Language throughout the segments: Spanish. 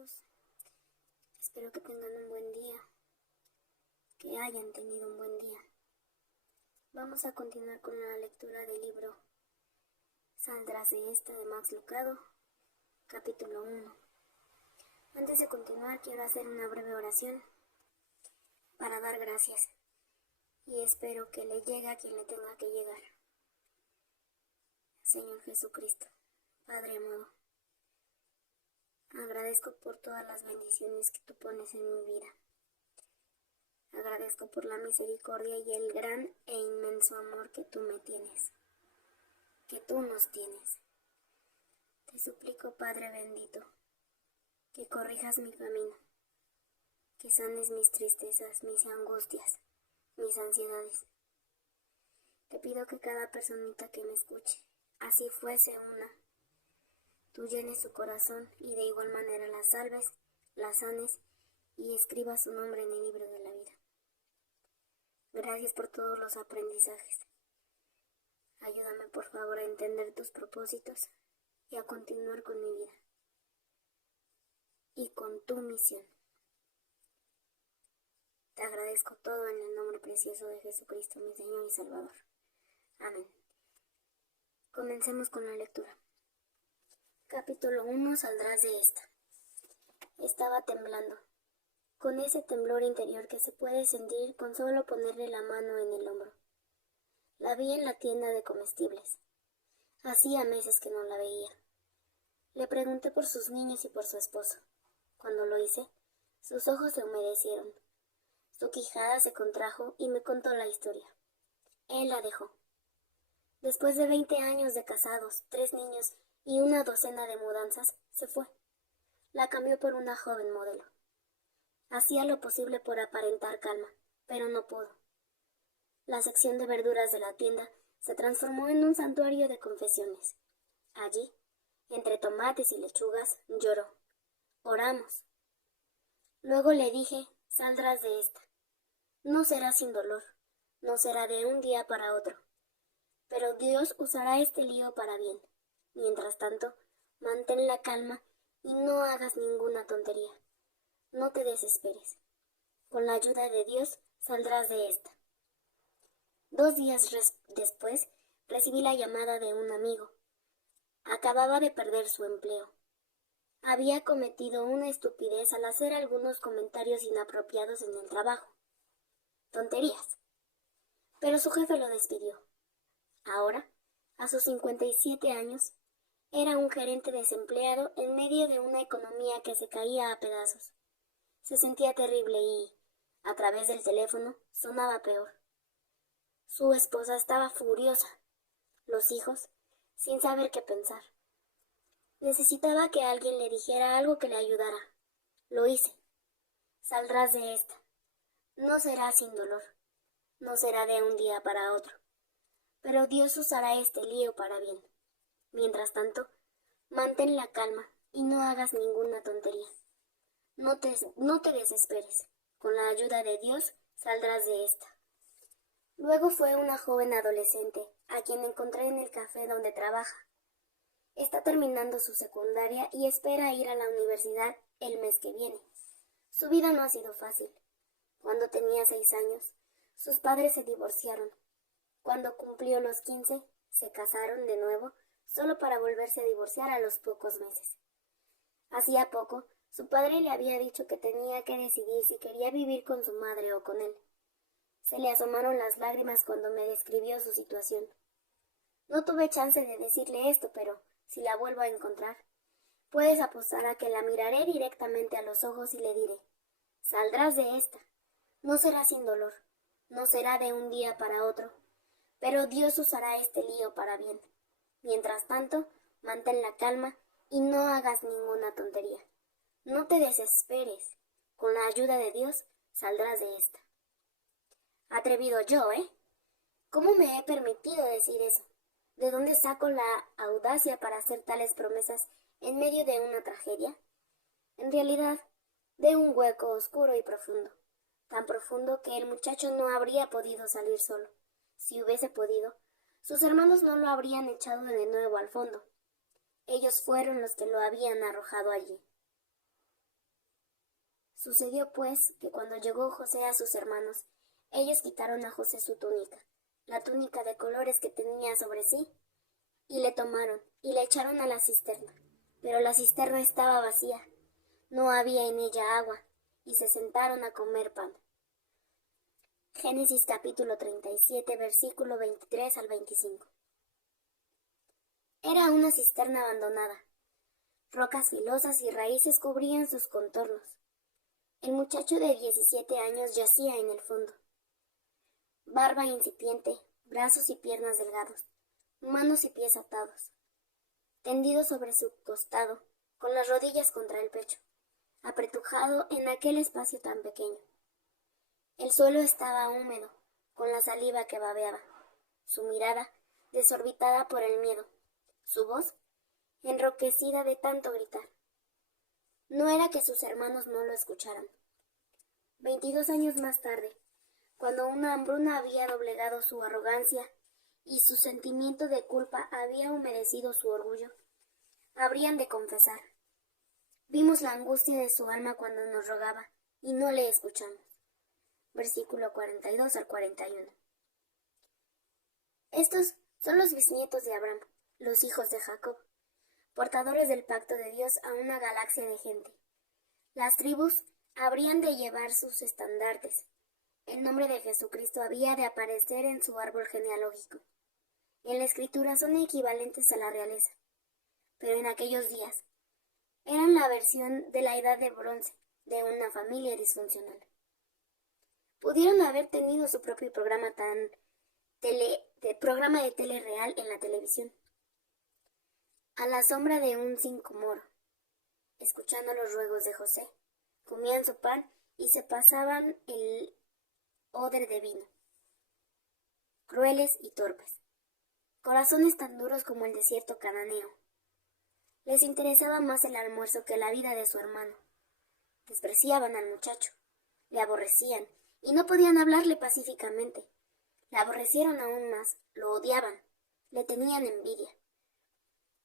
todos. Espero que tengan un buen día, que hayan tenido un buen día. Vamos a continuar con la lectura del libro Saldrás de esta de Max Lucado, capítulo 1. Antes de continuar, quiero hacer una breve oración para dar gracias y espero que le llegue a quien le tenga que llegar. Señor Jesucristo, Padre amado, agradezco por todas las bendiciones que tú pones en mi vida. Agradezco por la misericordia y el gran e inmenso amor que tú me tienes, que tú nos tienes. Te suplico, Padre bendito, que corrijas mi camino, que sanes mis tristezas, mis angustias, mis ansiedades. Te pido que cada personita que me escuche, así fuese una, tú llenes su corazón y de igual manera la salves, la sanes y escribas su nombre en el libro de la vida. Gracias por todos los aprendizajes. Ayúdame por favor a entender tus propósitos y a continuar con mi vida y con tu misión. Te agradezco todo en el nombre precioso de Jesucristo, mi Señor y Salvador. Amén. Comencemos con la lectura. Capítulo 1. Saldrás de esta. Estaba temblando, con ese temblor interior que se puede sentir con solo ponerle la mano en el hombro. La vi en la tienda de comestibles. Hacía meses que no la veía. Le pregunté por sus niños y por su esposo. Cuando lo hice, sus ojos se humedecieron. Su quijada se contrajo y me contó la historia. Él la dejó. Después de 20 años de casados, 3 niños y una docena de mudanzas, se fue. La cambió por una joven modelo. Hacía lo posible por aparentar calma, pero no pudo. La sección de verduras de la tienda se transformó en un santuario de confesiones. Allí, entre tomates y lechugas, lloró. Oramos. Luego le dije, saldrás de esta. No será sin dolor, no será de un día para otro. Pero Dios usará este lío para bien. Mientras tanto, mantén la calma y no hagas ninguna tontería. No te desesperes. Con la ayuda de Dios saldrás de esta. 2 días después recibí la llamada de un amigo. Acababa de perder su empleo. Había cometido una estupidez al hacer algunos comentarios inapropiados en el trabajo. Tonterías. Pero su jefe lo despidió. Ahora, a sus 57 años, era un gerente desempleado en medio de una economía que se caía a pedazos. Se sentía terrible y, a través del teléfono, sonaba peor. Su esposa estaba furiosa. Los hijos, sin saber qué pensar. Necesitaba que alguien le dijera algo que le ayudara. Lo hice. Saldrás de esta. No será sin dolor. No será de un día para otro. Pero Dios usará este lío para bien. Mientras tanto, mantén la calma y no hagas ninguna tontería. No te desesperes. Con la ayuda de Dios saldrás de esta. Luego fue una joven adolescente, a quien encontré en el café donde trabaja. Está terminando su secundaria y espera ir a la universidad el mes que viene. Su vida no ha sido fácil. Cuando tenía 6 años, sus padres se divorciaron. Cuando cumplió los 15, se casaron de nuevo, solo para volverse a divorciar a los pocos meses. Hacía poco, su padre le había dicho que tenía que decidir si quería vivir con su madre o con él. Se le asomaron las lágrimas cuando me describió su situación. No tuve chance de decirle esto, pero si la vuelvo a encontrar, puedes apostar a que la miraré directamente a los ojos y le diré, saldrás de esta. No será sin dolor, no será de un día para otro, pero Dios usará este lío para bien. Mientras tanto, mantén la calma y no hagas ninguna tontería. No te desesperes. Con la ayuda de Dios saldrás de esta. Atrevido yo, ¿eh? ¿Cómo me he permitido decir eso? ¿De dónde saco la audacia para hacer tales promesas en medio de una tragedia? En realidad, de un hueco oscuro y profundo, tan profundo que el muchacho no habría podido salir solo. Si hubiese podido, sus hermanos no lo habrían echado de nuevo al fondo. Ellos fueron los que lo habían arrojado allí. Sucedió pues que cuando llegó José a sus hermanos, ellos quitaron a José su túnica, la túnica de colores que tenía sobre sí, y le tomaron y le echaron a la cisterna. Pero la cisterna estaba vacía, no había en ella agua, y se sentaron a comer pan. Génesis capítulo 37, versículo 23 al 25. Era una cisterna abandonada. Rocas filosas y raíces cubrían sus contornos. El muchacho de 17 años yacía en el fondo. Barba incipiente, brazos y piernas delgados, manos y pies atados. Tendido sobre su costado, con las rodillas contra el pecho, apretujado en aquel espacio tan pequeño. El suelo estaba húmedo, con la saliva que babeaba, su mirada desorbitada por el miedo, su voz enroquecida de tanto gritar. No era que sus hermanos no lo escucharan. 22 años más tarde, cuando una hambruna había doblegado su arrogancia y su sentimiento de culpa había humedecido su orgullo, habrían de confesar: vimos la angustia de su alma cuando nos rogaba y no le escuchamos. Versículo 42 al 41. Estos son los bisnietos de Abraham, los hijos de Jacob, portadores del pacto de Dios a una galaxia de gente. Las tribus habrían de llevar sus estandartes. El nombre de Jesucristo había de aparecer en su árbol genealógico. En la Escritura son equivalentes a la realeza, pero en aquellos días eran la versión de la edad de bronce de una familia disfuncional. Pudieron haber tenido su propio programa programa de tele real en la televisión, a la sombra de un sincomoro, escuchando los ruegos de José, comían su pan y se pasaban el odre de vino. Crueles y torpes, corazones tan duros como el desierto cananeo. Les interesaba más el almuerzo que la vida de su hermano. Despreciaban al muchacho, le aborrecían y no podían hablarle pacíficamente. Le aborrecieron aún más, lo odiaban, le tenían envidia.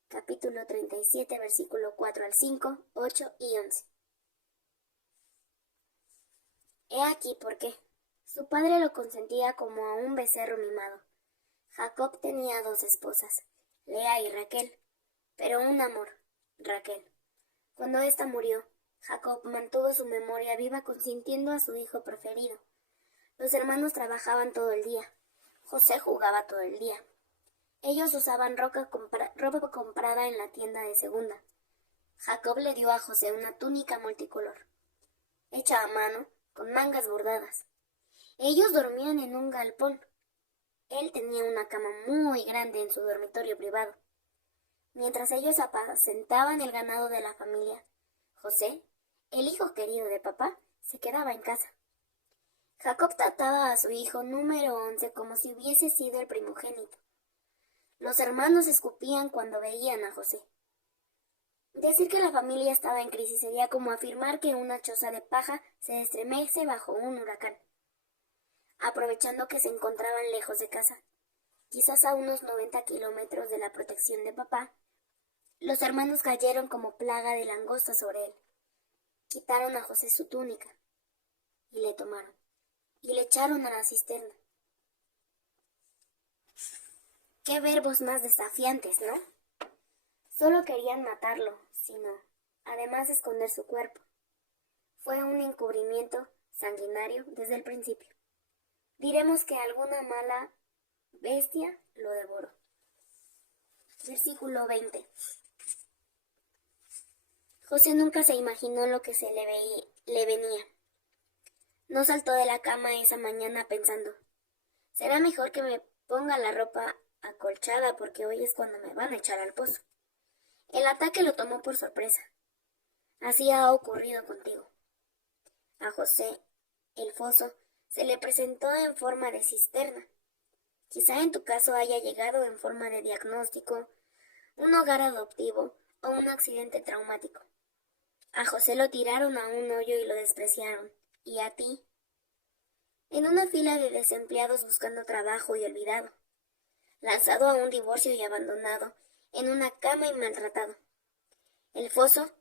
Capítulo 37, versículo 4 al 5, 8 y 11. He aquí por qué. Su padre lo consentía como a un becerro mimado. Jacob tenía 2 esposas, Lea y Raquel, pero un amor, Raquel. Cuando ésta murió, Jacob mantuvo su memoria viva consintiendo a su hijo preferido. Los hermanos trabajaban todo el día. José jugaba todo el día. Ellos usaban ropa comprada en la tienda de segunda. Jacob le dio a José una túnica multicolor, hecha a mano, con mangas bordadas. Ellos dormían en un galpón. Él tenía una cama muy grande en su dormitorio privado. Mientras ellos apacentaban el ganado de la familia, José, el hijo querido de papá, se quedaba en casa. Jacob trataba a su hijo número 11 como si hubiese sido el primogénito. Los hermanos escupían cuando veían a José. Decir que la familia estaba en crisis sería como afirmar que una choza de paja se estremece bajo un huracán. Aprovechando que se encontraban lejos de casa, quizás a unos 90 kilómetros de la protección de papá, los hermanos cayeron como plaga de langostas sobre él. Quitaron a José su túnica y le tomaron y le echaron a la cisterna. Qué verbos más desafiantes, ¿no? Solo querían matarlo, sino, además de esconder su cuerpo. Fue un encubrimiento sanguinario desde el principio. Diremos que alguna mala bestia lo devoró. Versículo 20. José nunca se imaginó lo que le venía. No saltó de la cama esa mañana pensando: será mejor que me ponga la ropa acolchada porque hoy es cuando me van a echar al pozo. El ataque lo tomó por sorpresa. Así ha ocurrido contigo. A José, el foso, se le presentó en forma de cisterna. Quizá en tu caso haya llegado en forma de diagnóstico, un hogar adoptivo o un accidente traumático. A José lo tiraron a un hoyo y lo despreciaron. ¿Y a ti? En una fila de desempleados buscando trabajo y olvidado. Lanzado a un divorcio y abandonado, en una cama y maltratado. El foso,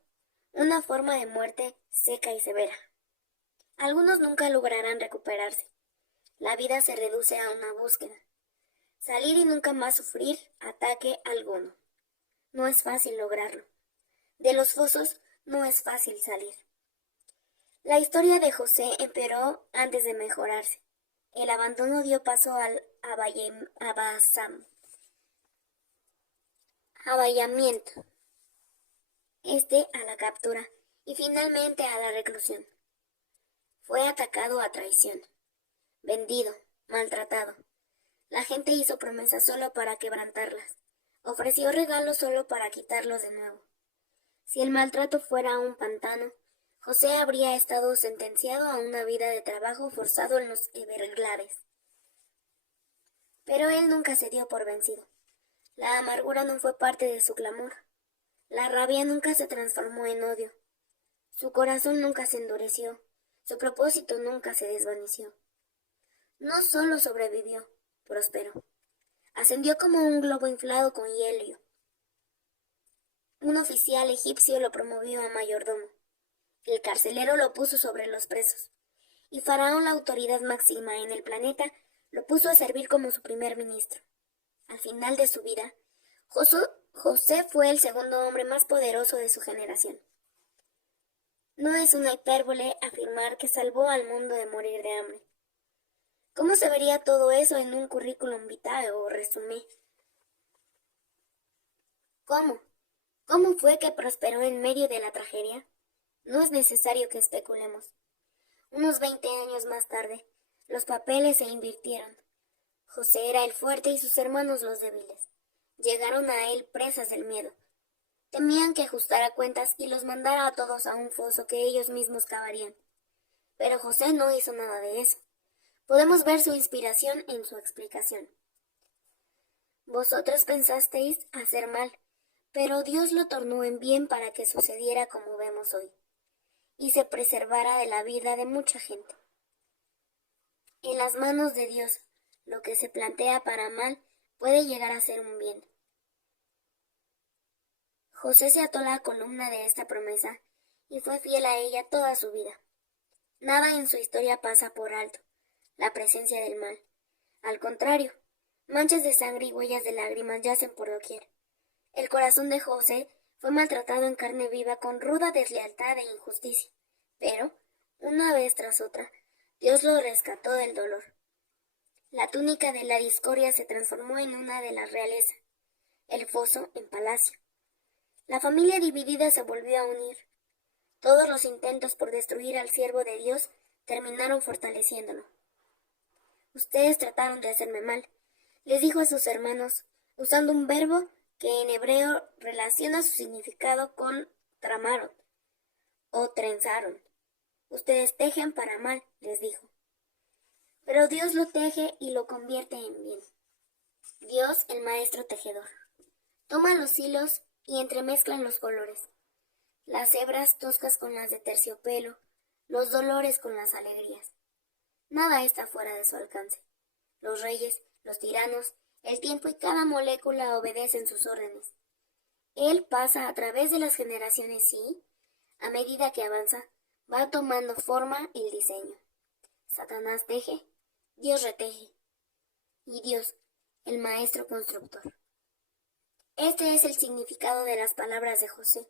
una forma de muerte seca y severa. Algunos nunca lograrán recuperarse. La vida se reduce a una búsqueda. Salir y nunca más sufrir ataque alguno. No es fácil lograrlo. De los fosos no es fácil salir. La historia de José empeoró antes de mejorarse. El abandono dio paso al avallamiento, a la captura y finalmente a la reclusión. Fue atacado a traición, vendido, maltratado. La gente hizo promesas solo para quebrantarlas. Ofreció regalos solo para quitarlos de nuevo. Si el maltrato fuera un pantano, José habría estado sentenciado a una vida de trabajo forzado en los Everglades. Pero él nunca se dio por vencido. La amargura no fue parte de su clamor. La rabia nunca se transformó en odio. Su corazón nunca se endureció. Su propósito nunca se desvaneció. No solo sobrevivió, prosperó. Ascendió como un globo inflado con helio. Un oficial egipcio lo promovió a mayordomo. El carcelero lo puso sobre los presos. Y Faraón, la autoridad máxima en el planeta, lo puso a servir como su primer ministro. Al final de su vida, José fue el segundo hombre más poderoso de su generación. No es una hipérbole afirmar que salvó al mundo de morir de hambre. ¿Cómo se vería todo eso en un currículum vitae o resumen? ¿Cómo? ¿Cómo fue que prosperó en medio de la tragedia? No es necesario que especulemos. Unos 20 años más tarde, los papeles se invirtieron. José era el fuerte y sus hermanos los débiles. Llegaron a él presas del miedo. Temían que ajustara cuentas y los mandara a todos a un foso que ellos mismos cavarían. Pero José no hizo nada de eso. Podemos ver su inspiración en su explicación. Vosotros pensasteis hacer mal, pero Dios lo tornó en bien para que sucediera como vemos hoy, y se preservara de la vida de mucha gente. En las manos de Dios, lo que se plantea para mal puede llegar a ser un bien. José se ató a la columna de esta promesa y fue fiel a ella toda su vida. Nada en su historia pasa por alto la presencia del mal. Al contrario, manchas de sangre y huellas de lágrimas yacen por doquier. El corazón de José fue maltratado en carne viva con ruda deslealtad e injusticia, pero, una vez tras otra, Dios lo rescató del dolor. La túnica de la discordia se transformó en una de la realeza, el foso en palacio. La familia dividida se volvió a unir. Todos los intentos por destruir al siervo de Dios terminaron fortaleciéndolo. Ustedes trataron de hacerme mal, les dijo a sus hermanos, usando un verbo que en hebreo relaciona su significado con tramaron o trenzaron. Ustedes tejen para mal, les dijo. Pero Dios lo teje y lo convierte en bien. Dios, el maestro tejedor, toma los hilos y entremezclan los colores. Las hebras toscas con las de terciopelo, los dolores con las alegrías. Nada está fuera de su alcance. Los reyes, los tiranos, el tiempo y cada molécula obedecen sus órdenes. Él pasa a través de las generaciones y, a medida que avanza, va tomando forma el diseño. Satanás teje, Dios reteje. Y Dios, el maestro constructor. Este es el significado de las palabras de José.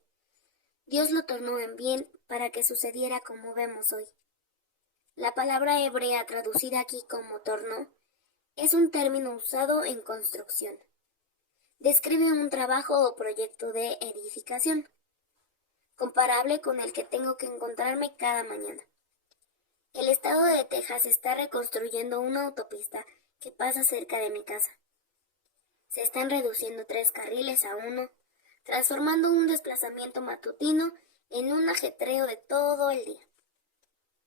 Dios lo tornó en bien para que sucediera como vemos hoy. La palabra hebrea traducida aquí como tornó es un término usado en construcción. Describe un trabajo o proyecto de edificación, comparable con el que tengo que encontrarme cada mañana. El estado de Texas está reconstruyendo una autopista que pasa cerca de mi casa. Se están reduciendo 3 carriles a 1, transformando un desplazamiento matutino en un ajetreo de todo el día.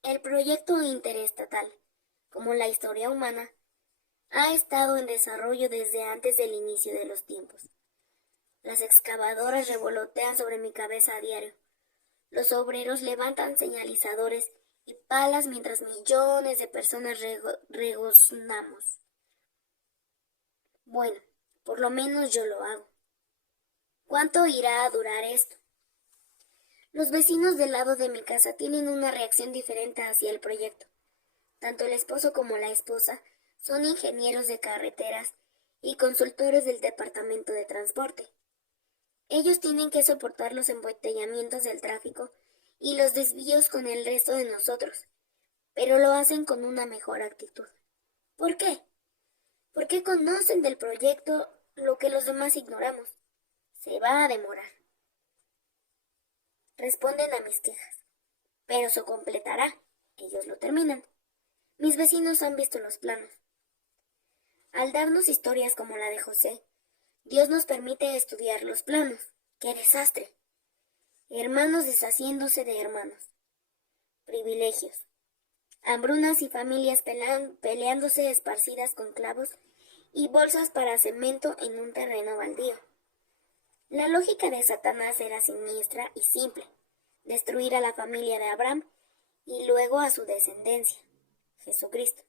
El proyecto interestatal, como la historia humana, ha estado en desarrollo desde antes del inicio de los tiempos. Las excavadoras revolotean sobre mi cabeza a diario. Los obreros levantan señalizadores y palas mientras millones de personas regoznamos. Bueno, por lo menos yo lo hago. ¿Cuánto irá a durar esto? Los vecinos del lado de mi casa tienen una reacción diferente hacia el proyecto. Tanto el esposo como la esposa son ingenieros de carreteras y consultores del departamento de transporte. Ellos tienen que soportar los embotellamientos del tráfico y los desvíos con el resto de nosotros, pero lo hacen con una mejor actitud. ¿Por qué? Porque conocen del proyecto lo que los demás ignoramos. Se va a demorar. Responden a mis quejas, pero se completará. Ellos lo terminan. Mis vecinos han visto los planos. Al darnos historias como la de José, Dios nos permite estudiar los planos. ¡Qué desastre! Hermanos deshaciéndose de hermanos. Privilegios. Hambrunas y familias peleándose esparcidas con clavos y bolsas para cemento en un terreno baldío. La lógica de Satanás era siniestra y simple: destruir a la familia de Abraham y luego a su descendencia, Jesucristo.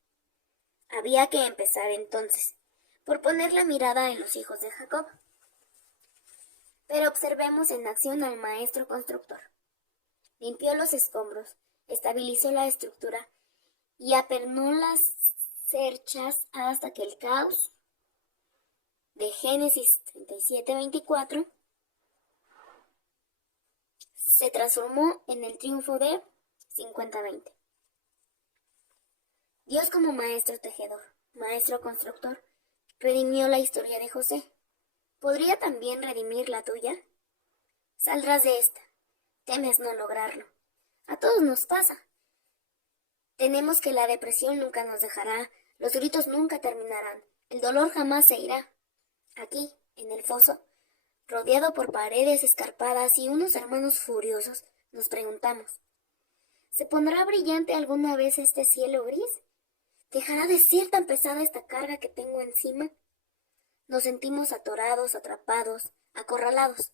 Había que empezar entonces por poner la mirada en los hijos de Jacob. Pero observemos en acción al maestro constructor. Limpió los escombros, estabilizó la estructura y apernó las cerchas hasta que el caos de Génesis 37:24 se transformó en el triunfo de 50:20. Dios, como maestro tejedor, maestro constructor, redimió la historia de José. ¿Podría también redimir la tuya? Saldrás de esta. Temes no lograrlo. A todos nos pasa. Tenemos que la depresión nunca nos dejará, los gritos nunca terminarán, el dolor jamás se irá. Aquí, en el foso, rodeado por paredes escarpadas y unos hermanos furiosos, nos preguntamos: ¿se pondrá brillante alguna vez este cielo gris? ¿Dejará de ser tan pesada esta carga que tengo encima? Nos sentimos atorados, atrapados, acorralados,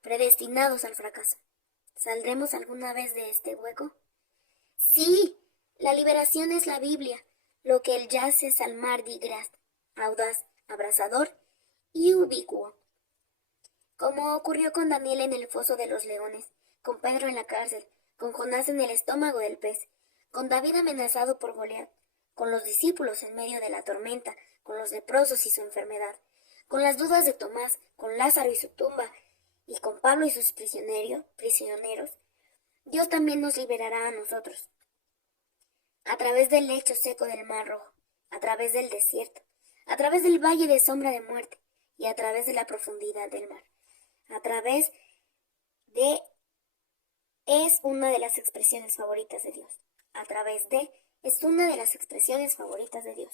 predestinados al fracaso. ¿Saldremos alguna vez de este hueco? Sí, la liberación es la Biblia, lo que el jazz es al Mardi Gras, audaz, abrasador y ubicuo. Como ocurrió con Daniel en el foso de los leones, con Pedro en la cárcel, con Jonás en el estómago del pez, con David amenazado por Goliat, con los discípulos en medio de la tormenta, con los leprosos y su enfermedad, con las dudas de Tomás, con Lázaro y su tumba, y con Pablo y sus prisioneros, Dios también nos liberará a nosotros. A través del lecho seco del Mar Rojo, a través del desierto, a través del valle de sombra de muerte y a través de la profundidad del mar. A través de es una de las expresiones favoritas de Dios. A través de es una de las expresiones favoritas de Dios.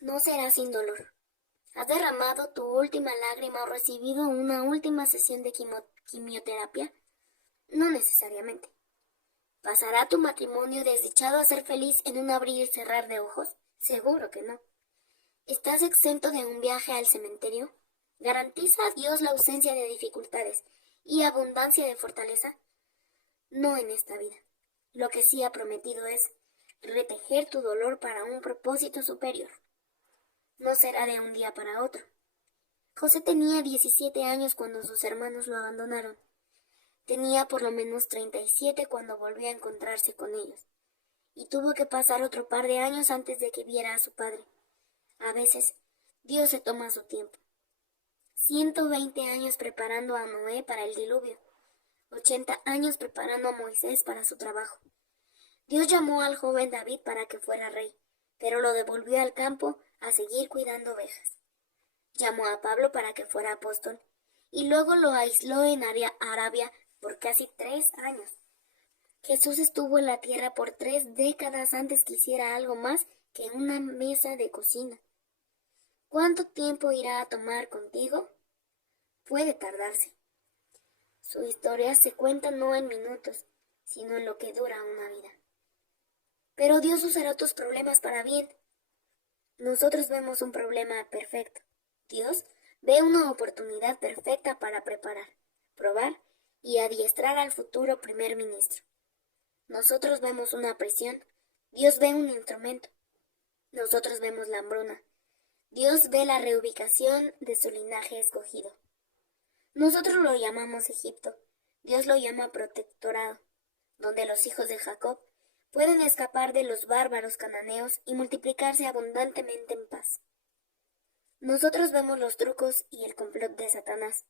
No será sin dolor. ¿Has derramado tu última lágrima o recibido una última sesión de quimioterapia? No necesariamente. ¿Pasará tu matrimonio desdichado a ser feliz en un abrir y cerrar de ojos? Seguro que no. ¿Estás exento de un viaje al cementerio? ¿Garantiza a Dios la ausencia de dificultades y abundancia de fortaleza? No en esta vida. Lo que sí ha prometido es retejer tu dolor para un propósito superior. No será de un día para otro. José tenía 17 años cuando sus hermanos lo abandonaron. Tenía por lo menos 37 cuando volvió a encontrarse con ellos, y tuvo que pasar otro par de años antes de que viera a su padre. A veces, Dios se toma su tiempo. 120 años preparando a Noé para el diluvio, 80 años preparando a Moisés para su trabajo. Dios llamó al joven David para que fuera rey, pero lo devolvió al campo a seguir cuidando ovejas. Llamó a Pablo para que fuera apóstol, y luego lo aisló en Arabia por casi 3 años. Jesús estuvo en la tierra por 3 décadas antes que hiciera algo más que una mesa de cocina. ¿Cuánto tiempo irá a tomar contigo? Puede tardarse. Su historia se cuenta no en minutos, sino en lo que dura una vida. Pero Dios usará tus problemas para bien. Nosotros vemos un problema perfecto. Dios ve una oportunidad perfecta para preparar, probar y adiestrar al futuro primer ministro. Nosotros vemos una prisión, Dios ve un instrumento. Nosotros vemos la hambruna, Dios ve la reubicación de su linaje escogido. Nosotros lo llamamos Egipto, Dios lo llama protectorado, donde los hijos de Jacob pueden escapar de los bárbaros cananeos y multiplicarse abundantemente en paz. Nosotros vemos los trucos y el complot de Satanás.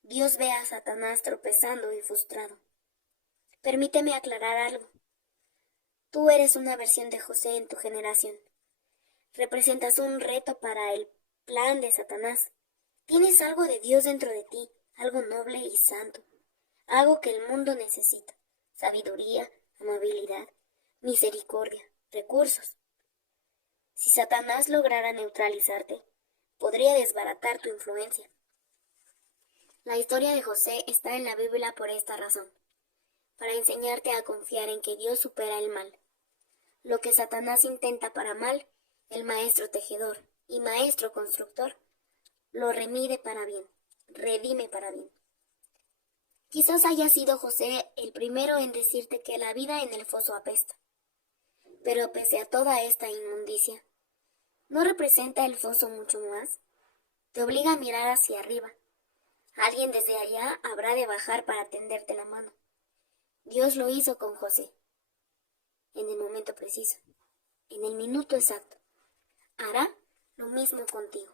Dios ve a Satanás tropezando y frustrado. Permíteme aclarar algo. Tú eres una versión de José en tu generación. Representas un reto para el plan de Satanás. Tienes algo de Dios dentro de ti, algo noble y santo, algo que el mundo necesita: sabiduría, amabilidad, misericordia, recursos. Si Satanás lograra neutralizarte, podría desbaratar tu influencia. La historia de José está en la Biblia por esta razón, para enseñarte a confiar en que Dios supera el mal. Lo que Satanás intenta para mal, el maestro tejedor y maestro constructor lo redime para bien. Quizás haya sido José el primero en decirte que la vida en el foso apesta. Pero pese a toda esta inmundicia, ¿no representa el foso mucho más? Te obliga a mirar hacia arriba. Alguien desde allá habrá de bajar para tenderte la mano. Dios lo hizo con José. En el momento preciso, en el minuto exacto, hará lo mismo contigo.